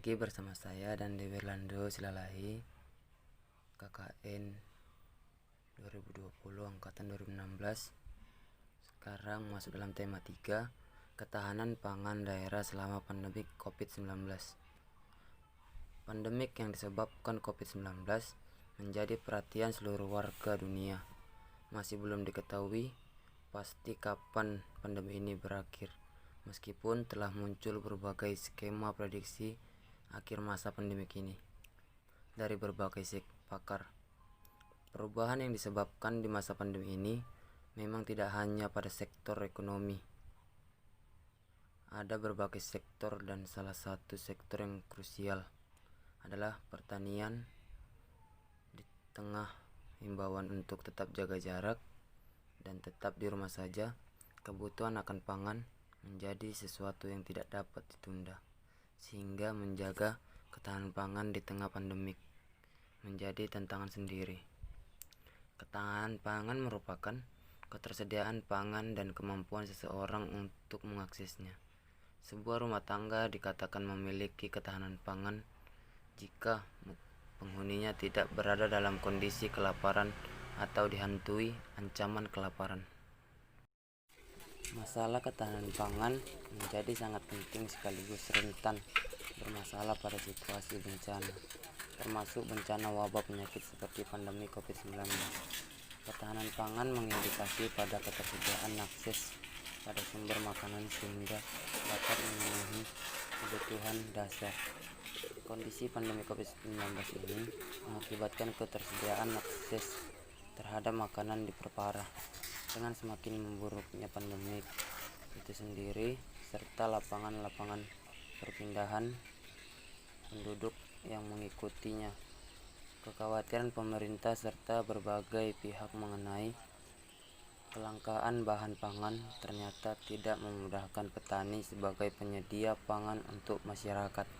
lagi bersama saya dan Dewi Wirlando Silalahi, KKN 2020 angkatan 2016. Sekarang masuk dalam tema 3, ketahanan pangan daerah selama pandemi COVID-19. Pandemik yang disebabkan COVID-19 menjadi perhatian seluruh warga dunia. Masih belum diketahui pasti kapan pandemi ini berakhir, meskipun telah muncul berbagai skema prediksi akhir masa pandemi ini dari berbagai pakar. Perubahan yang disebabkan di masa pandemi ini memang tidak hanya pada sektor ekonomi. Ada berbagai sektor dan salah satu sektor yang krusial adalah pertanian. Di tengah himbauan untuk tetap jaga jarak dan tetap di rumah saja, kebutuhan akan pangan menjadi sesuatu yang tidak dapat ditunda, sehingga menjaga ketahanan pangan di tengah pandemik menjadi tantangan sendiri. Ketahanan pangan merupakan ketersediaan pangan dan kemampuan seseorang untuk mengaksesnya. Sebuah rumah tangga dikatakan memiliki ketahanan pangan jika penghuninya tidak berada dalam kondisi kelaparan atau dihantui ancaman kelaparan. Masalah ketahanan pangan menjadi sangat penting sekaligus rentan bermasalah pada situasi bencana, termasuk bencana wabah penyakit seperti pandemi COVID-19. Ketahanan pangan mengindikasi pada ketersediaan akses pada sumber makanan sehingga dapat memenuhi kebutuhan dasar. Kondisi pandemi COVID-19 ini mengakibatkan ketersediaan akses terhadap makanan diperparah dengan semakin memburuknya pandemi itu sendiri, serta lapangan-lapangan perpindahan penduduk yang mengikutinya. Kekhawatiran pemerintah serta berbagai pihak mengenai kelangkaan bahan pangan ternyata tidak memudahkan petani sebagai penyedia pangan untuk masyarakat.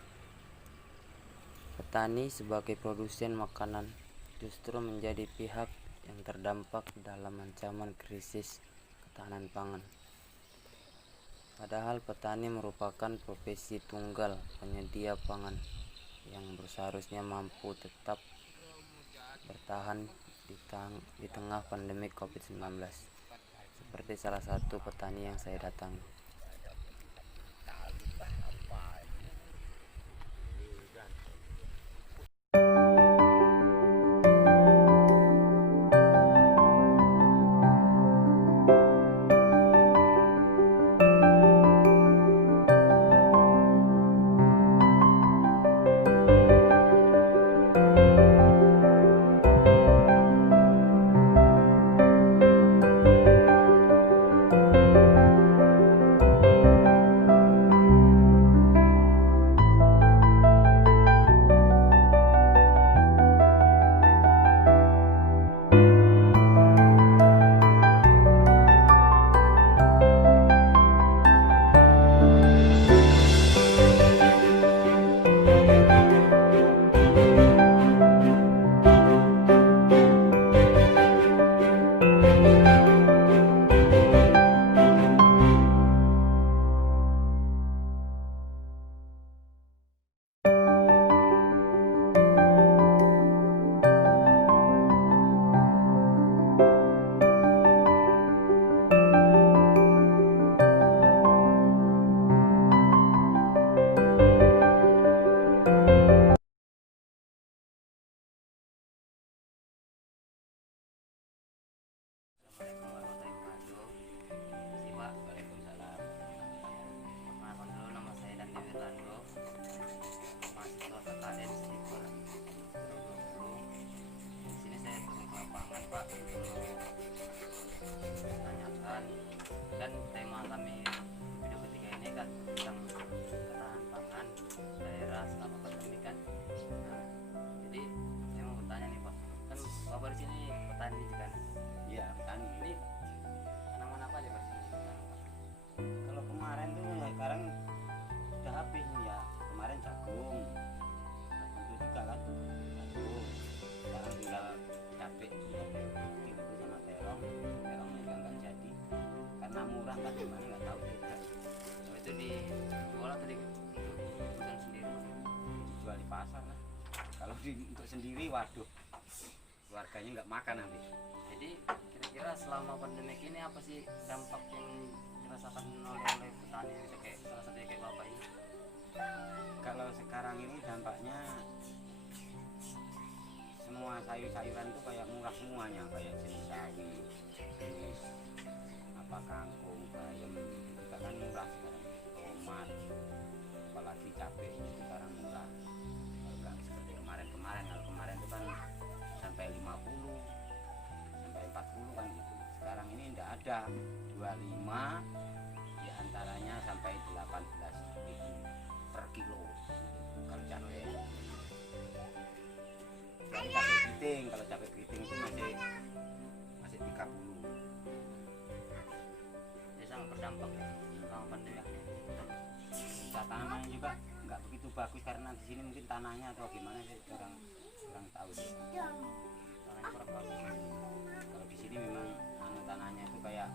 Petani sebagai produsen makanan justru menjadi pihak yang terdampak dalam ancaman krisis ketahanan pangan. Padahal petani merupakan profesi tunggal penyedia pangan yang seharusnya mampu tetap bertahan di tengah pandemi COVID-19, seperti salah satu petani yang saya datangi. Dan tema kami video ketiga ini kan tentang ketahanan pangan daerah selama pandemi kan. Nah, jadi saya mau bertanya nih Pak, kan Bapak di sini petani kan? Iya, petani. Ini tanaman apa aja Pak? Kalau kemarin tuh ya sekarang sudah habis nih ya. Kemarin jagung, itu juga kan jagung. Sekarang tinggal cabai ya, gitu sama terong. Terongnya juga nggak jadi karena murah kan, gimana nggak tahu juga. Itu dijual atau untuk kebutuhan sendiri? untuk sendiri, waduh, keluarganya nggak makan nanti. Jadi kira-kira selama pandemi ini apa sih dampak yang dirasakan oleh petani yang kayak salah satunya kayak bapak ini? Kalau sekarang ini dampaknya semua sayur-sayuran tuh kayak murah semuanya, kayak jenis sawi, jenis apa kangkung, bayam itu juga kan murah sekarang. Tomat, apalagi cabai itu sekarang murah. Kalau nggak seperti kemarin-kemarin, kalau kemarin itu kan sampai 50, sampai 40 kan gitu. Sekarang ini enggak ada, 25 diantaranya sampai 18.000 per kilo kalau cabai. Kalau cabai keriting itu masih 30. Ya sangat berdampak ya selama pandemi ini. Tanamannya juga nggak begitu bagus karena di sini mungkin tanahnya atau gimana sih, kurang tahu sih. Tanahnya kurang bagus. Kalau di sini memang tanahnya itu kayak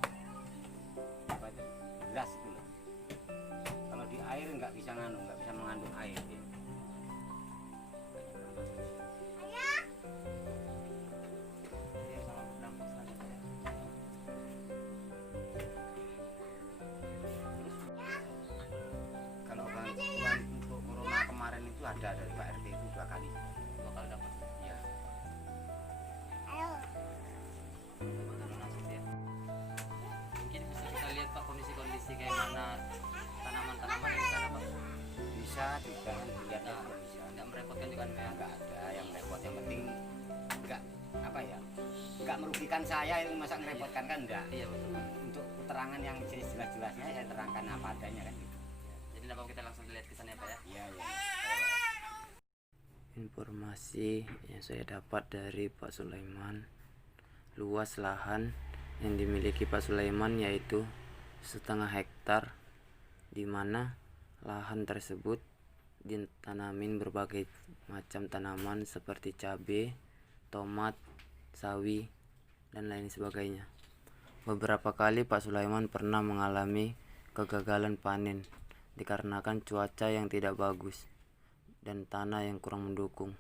apa itu, beras itu loh. Kalau di air nggak bisa mengandung air. Ya. Jadi sangat berdampak sekali ya. Kalau bantuan untuk corona kemarin itu ada dari Pak RT itu 2 kali. 2 kali dapat. Ya. Bantuan donasi ya. Mungkin bisa kita lihat Pak kondisi-kondisi kayak mana tanaman-tanaman yang di sana Pak. Bisa juga kan dilihat ya, bisa. Nggak merepotkan juga kan ya. Nggak ada yang repot, yang penting nggak apa ya, nggak merugikan saya itu, masa ngerepotkan kan enggak. Iya betul. Untuk keterangan yang jelas-jelasnya saya terangkan apa adanya kan gitu. Jadi dapat kita langsung lihat ke sana ya Pak ya. Iya, iya. Informasi yang saya dapat dari Pak Sulaiman, luas lahan yang dimiliki Pak Sulaiman yaitu 1,5 hektar, di mana lahan tersebut ditanamin berbagai macam tanaman seperti cabai, tomat, sawi, dan lain sebagainya. Beberapa kali Pak Sulaiman pernah mengalami kegagalan panen dikarenakan cuaca yang tidak bagus dan tanah yang kurang mendukung.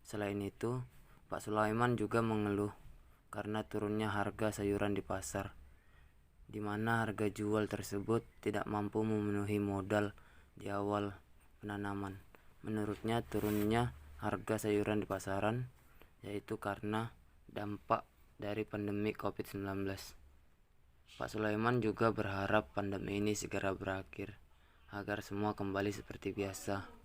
Selain itu, Pak Sulaiman juga mengeluh karena turunnya harga sayuran di pasar, di mana harga jual tersebut tidak mampu memenuhi modal di awal penanaman. Menurutnya turunnya harga sayuran di pasaran yaitu karena dampak dari pandemi COVID-19. Pak Sulaiman juga berharap pandemi ini segera berakhir agar semua kembali seperti biasa.